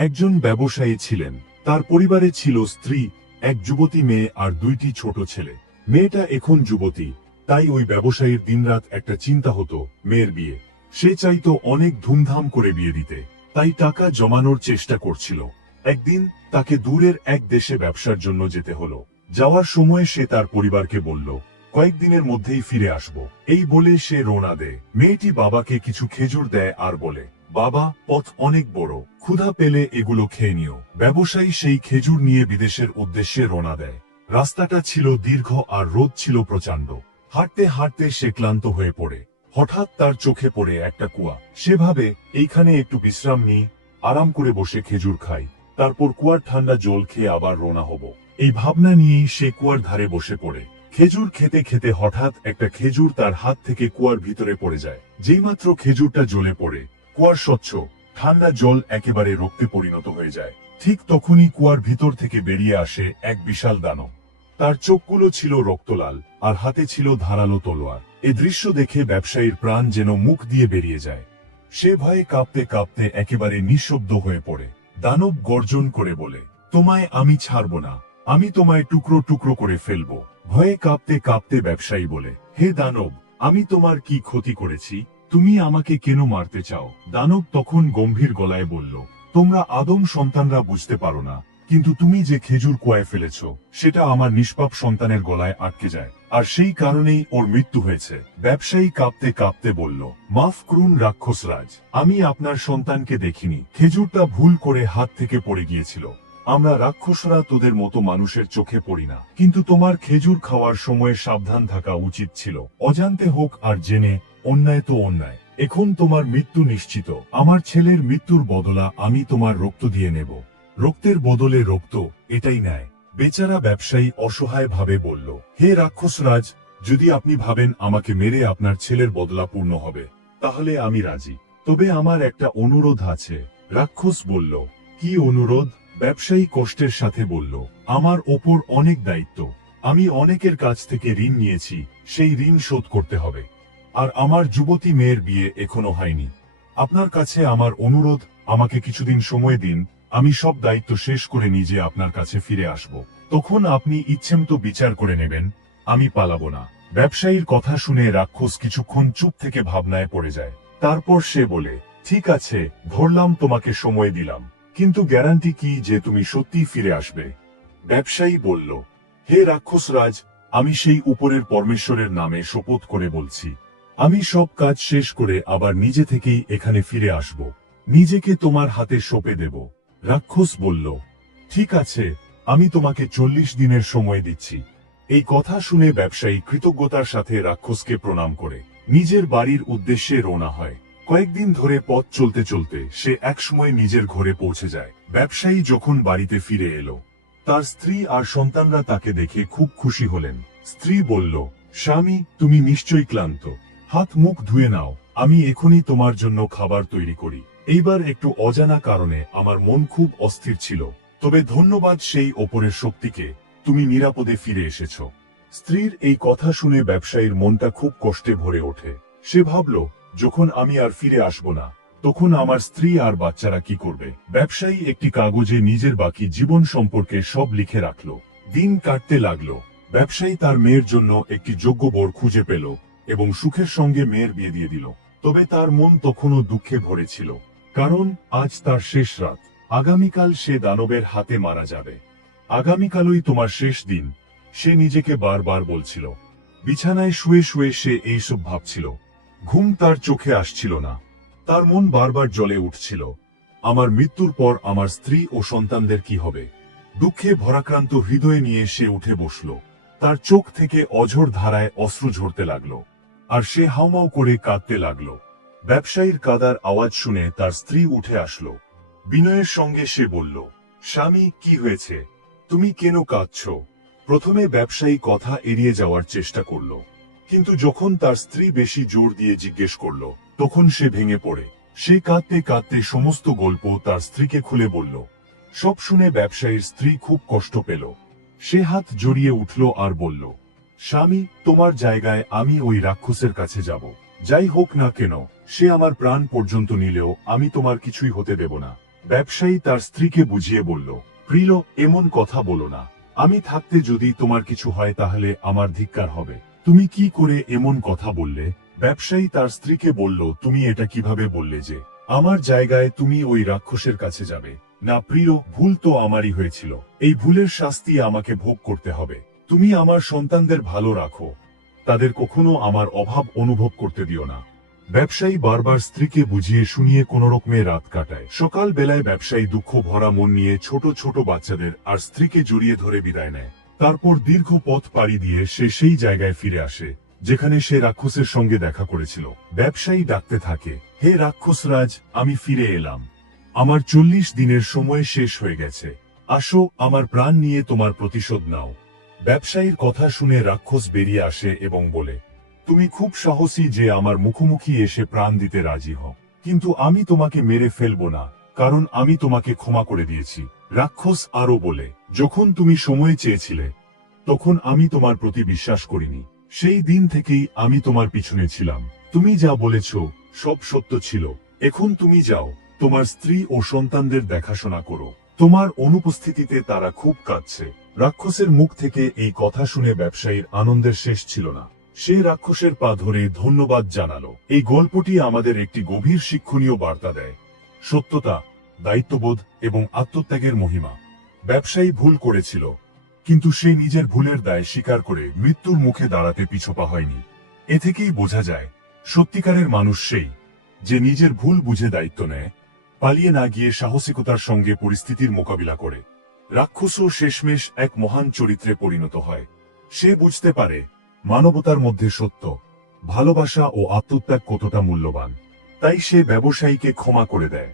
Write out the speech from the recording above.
একজন ব্যবসায়ী ছিলেন। তার পরিবারে ছিল স্ত্রী, এক যুবতী মেয়ে আর দুইটি ছোট ছেলে। মেয়েটা এখন যুবতী, তাই ওই ব্যবসায়ীর দিনরাত একটা চিন্তা হতো মেয়ের বিয়ে। সে চাইতো অনেক ধুমধাম করে বিয়ে দিতে, তাই টাকা জমানোর চেষ্টা করছিল। একদিন তাকে দূরের এক দেশে ব্যবসার জন্য যেতে হলো। যাওয়ার সময় সে তার পরিবারকে বলল কয়েকদিনের মধ্যেই ফিরে আসব। এই বলে সে রওনা দেয়। মেয়েটি বাবাকে কিছু খেজুর দেয় আর বলে, বাবা, পথ অনেক বড়, ক্ষুধা পেলে এগুলো খেয়ে নিও। ব্যবসায়ী সেই খেজুর নিয়ে বিদেশের উদ্দেশ্যে রওনা দেয়। রাস্তাটা ছিল দীর্ঘ আর রোদ ছিল প্রচণ্ড। হাঁটতে হাঁটতে সে ক্লান্ত হয়ে পড়ে। হঠাৎ তার চোখে পড়ে একটা কুয়া। সেভাবে এইখানে একটু বিশ্রাম নিই, আরাম করে বসে খেজুর খাই, তারপর কুয়ার ঠান্ডা জল খেয়ে আবার রোনা হব। এই ভাবনা নিয়েই সে কুয়ার ধারে বসে পড়ে। খেজুর খেতে খেতে হঠাৎ একটা খেজুর তার হাত থেকে কুয়ার ভিতরে পড়ে যায়। যেইমাত্র খেজুরটা জ্বলে পড়ে, কুয়ার স্বচ্ছ, ঠান্ডা জল একেবারে রক্তে পরিণত হয়ে যায়। ঠিক তখনই কুয়ার ভিতর থেকে বেরিয়ে আসে এক বিশাল দানব। তার চোখগুলো ছিল রক্তলাল আর হাতে ছিল ধারালো তলোয়ার। এ দৃশ্য দেখে ব্যবসায়ীর প্রাণ যেন মুখ দিয়ে বেরিয়ে যায়। সে ভয়ে কাঁপতে কাঁপতে একেবারে নিঃশব্দ হয়ে পড়ে। দানব গর্জন করে বলে, তোমায় আমি ছাড়ব না। আমি তোমায় টুকরো টুকরো করে ফেলব। ভয়ে কাঁপতে কাঁপতে ব্যবসায়ী বলে, হে দানব, আমি তোমার কি ক্ষতি করেছি? তুমি আমাকে কেন মারতে চাও? দানব তখন গম্ভীর গলায় বলল, তোমরা আদম সন্তানরা বুঝতে পারো না, কিন্তু তুমি যে খেজুর কোয়ায় ফেলেছ, সেটা আমার নিষ্পাপ সন্তানের গলায় আটকে যায়, আর সেই কারণেই ওর মৃত্যু হয়েছে। ব্যবসায়ী কাঁপতে কাঁপতে বলল, মাফ করুন রাক্ষসরাজ, আমি আপনার সন্তানকে দেখিনি, খেজুরটা ভুল করে হাত থেকে পড়ে গিয়েছিল আমরা রাক্ষসরা তোদের মতো মানুষের চোখে পড়ি না। কিন্তু তোমার খেজুর খাওয়ার সময় সাবধান থাকা উচিত ছিল। অজান্তে হোক আর জেনে, অন্যায় তো অন্যায়। এখন তোমার মৃত্যু নিশ্চিত। আমার ছেলের মৃত্যুর বদলা আমি তোমার রক্ত দিয়ে নেব। রক্তের বদলে রক্ত, এটাই নেয় বেচারা ব্যবসায়ী অসহায় ভাবে বলল, হে রাক্ষসরাজ, যদি আপনি ভাবেন আমাকে মেরে আপনার ছেলের বদলা পূর্ণ হবে, তাহলে আমি রাজি। তবে আমার একটা অনুরোধ আছে। রাক্ষস বলল, কি অনুরোধ? ব্যবসায়ী কষ্টের সাথে বলল, আমার ওপর অনেক দায়িত্ব। আমি অনেকের কাছ থেকে ঋণ নিয়েছি, সেই ঋণ শোধ করতে হবে। আর আমার যুবতী মেয়ের বিয়ে এখনও হয়নি। আপনার কাছে আমার অনুরোধ, আমাকে কিছুদিন সময় দিন, আমি সব দায়িত্ব শেষ করে নিজে আপনার কাছে ফিরে আসব। তখন আপনি ইচ্ছেমতো বিচার করে নেবেন, আমি পালাবো না। ব্যবসায়ীর কথা শুনে রাক্ষস কিছুক্ষণ চুপ থেকে ভাবনায় পড়ে যায়। তারপর সে বলে, ঠিক আছে, ধরলাম, তোমাকে সময় দিলাম। কিন্তু গ্যারান্টি কি যে তুমি সত্যি ফিরে আসবে? ব্যবসায়ী বলল, হে রাক্ষসরাজ, আমি সেই উপরের পরমেশ্বরের নামে শপথ করে বলছি। আমি সব কাজ শেষ করে আবার নিজে থেকেই এখানে ফিরে আসব। নিজেকে তোমার হাতে সঁপে দেব। রাক্ষস বলল, ঠিক আছে, আমি তোমাকে চল্লিশ দিনের সময় দিচ্ছি। এই কথা শুনে ব্যবসায়ী কৃতজ্ঞতার সাথে রাক্ষসকে প্রণাম করে। নিজের বাড়ির উদ্দেশ্যে রওনা হয়। কয়েকদিন ধরে পথ চলতে চলতে সে একসময় নিজের ঘরে পৌঁছে যায়। ব্যবসায়ী যখন বাড়িতে ফিরে এলো, তার স্ত্রী আর সন্তানরা তাকে দেখে খুব খুশি হলেন। স্ত্রী বলল, স্বামী, তুমি নিশ্চয়ই ক্লান্ত। হাত মুখ ধুয়ে নাও। আমি এখনই তোমার জন্য খাবার তৈরি করি। এইবার একটু অজানা কারণে আমার মন খুব অস্থির ছিল। তবে ধন্যবাদ সেই ওপরের শক্তিকে, তুমি নিরাপদে ফিরে এসেছ। স্ত্রীর এই কথা শুনে ব্যবসায়ীর মনটা খুব কষ্টে ভরে ওঠে। সে ভাবল যখন আমি আর ফিরে আসব না, তখন আমার স্ত্রী আর বাচ্চারা কি করবে? ব্যবসায়ী একটি কাগজে নিজের বাকি জীবন সম্পর্কে সব লিখে রাখল। দিন কাটতে লাগল। ব্যবসায়ী তার মেয়ের জন্য একটি যোগ্য বর খুঁজে পেল এবং সুখের সঙ্গে মেয়ের বিয়ে দিয়ে দিল। তবে তার মন তখনও দুঃখে ভরে ছিল কারণ আজ তার শেষ রাত। আগামীকাল সে দানবের হাতে মারা যাবে। আগামীকালই তোমার শেষ দিন, সে নিজেকে বারবার বলছিল। বিছানায় শুয়ে শুয়ে সে এইসব ভাবছিল। ঘুম তার চোখে আসছিল না। তার মন বারবার জ্বলে উঠছিল। আমার মৃত্যুর পর আমার স্ত্রী ও সন্তানদের কি হবে? দুঃখে ভরাক্রান্ত হৃদয়ে নিয়ে সে উঠে বসল। তার চোখ থেকে অঝোর ধারায় অশ্রু ঝরতে লাগল। আর সে হাউমাউ করে কাঁদতে লাগল। ব্যবসায়ীর কাদার আওয়াজ শুনে তার স্ত্রী উঠে আসলো। বিনয়ের সঙ্গে সে বলল, স্বামী, কি হয়েছে? তুমি কেন কাঁদছ? প্রথমে ব্যবসায়ী কথা এড়িয়ে যাওয়ার চেষ্টা করল। কিন্তু যখন তার স্ত্রী বেশি জোর দিয়ে জিজ্ঞেস করল, তখন সে ভেঙে পড়ে। সে কাঁদতে কাঁদতে সমস্ত গল্প তার স্ত্রীকে খুলে বলল। সব শুনে ব্যবসায়ীর স্ত্রী খুব কষ্ট পেল। সে হাত জড়িয়ে উঠল আর বলল, স্বামী, তোমার জায়গায় আমি ওই রাক্ষসের কাছে যাব। যাই হোক না কেন, সে আমার প্রাণ পর্যন্ত নিলেও আমি তোমার কিছুই হতে দেব না। ব্যবসায়ী তার স্ত্রীকে বুঝিয়ে বলল প্রিল এমন কথা বলো না। আমি থাকতে যদি তোমার কিছু হয় তাহলে আমার ধিক্কার হবে। তুমি কি করে এমন কথা বললে? ব্যবসায়ী তার স্ত্রীকে বলল, তুমি এটা কীভাবে বললে যে, আমার জায়গায় তুমি ওই রাক্ষসের কাছে যাবে। না, প্রিয়, ভুল তো আমারই হয়েছিল। এই ভুলের শাস্তি আমাকে ভোগ করতে হবে। তুমি আমার সন্তানদের ভালো রাখো। তাদের কখনো আমার অভাব অনুভব করতে দিও না। ব্যবসায়ী বারবার স্ত্রীকে বুঝিয়ে শুনিয়ে কোন রকমে রাত কাটায়। সকাল বেলায় ব্যবসায়ী দুঃখ ভরা মন নিয়ে ছোট ছোট বাচ্চাদের আর স্ত্রীকে জড়িয়ে ধরে বিদায় নেয়। তারপর দীর্ঘ পথ পাড়ি দিয়ে সে সেই জায়গায় ফিরে আসে, যেখানে সে রাক্ষসের সঙ্গে দেখা করেছিল। ব্যবসায়ী ডাকতে থাকে, হে রাক্ষসরাজ আমি ফিরে এলাম। আমার চল্লিশ দিনের সময় শেষ হয়ে গেছে। আসো, আমার প্রাণ নিয়ে তোমার প্রতিশোধ নাও। ব্যবসায়ীর কথা শুনে রাক্ষস বেরিয়ে আসে এবং বলে, তুমি খুব সাহসী যে আমার মুখোমুখি এসে প্রাণ দিতে রাজি হও। কিন্তু আমি তোমাকে মেরে ফেলব না, কারণ আমি তোমাকে ক্ষমা করে দিয়েছি। রাক্ষস আরও বলে, যখন তুমি সময় চেয়েছিলে, তখন আমি তোমার প্রতি বিশ্বাস করিনি। সেই দিন থেকেই আমি তোমার পিছনে ছিলাম। তুমি যা বলেছ, সব সত্য ছিল। এখন তুমি যাও, তোমার স্ত্রী ও সন্তানদের দেখাশোনা করো। তোমার অনুপস্থিতিতে তারা খুব কাঁদছে। রাক্ষসের মুখ থেকে এই কথা শুনে ব্যবসায়ীর আনন্দের শেষ ছিল না। সে রাক্ষসের পা ধরে ধন্যবাদ জানালো। এই গল্পটি আমাদের একটি গভীর শিক্ষণীয় বার্তা দেয়। সত্যতা দায়িত্ববোধ এবং আত্মত্যাগের মহিমা। ব্যবসায়ী ভুল করেছিল, কিন্তু সে নিজের ভুলের দায় স্বীকার করে মৃত্যুর মুখে দাঁড়াতে পিছপা হয়নি। এ থেকেই বোঝা যায়, সত্যিকারের মানুষ সেই, যে নিজের ভুল বুঝে দায়িত্ব নেয়, পালিয়ে না গিয়ে সাহসিকতার সঙ্গে পরিস্থিতির মোকাবিলা করে। রাক্ষসও শেষমেশ এক মহান চরিত্রে পরিণত হয়। সে বুঝতে পারে, মানবতার মধ্যে সত্য, ভালোবাসা ও আত্মত্যাগ কতটা মূল্যবান। তাই সে ব্যবসায়ীকে ক্ষমা করে দেয়।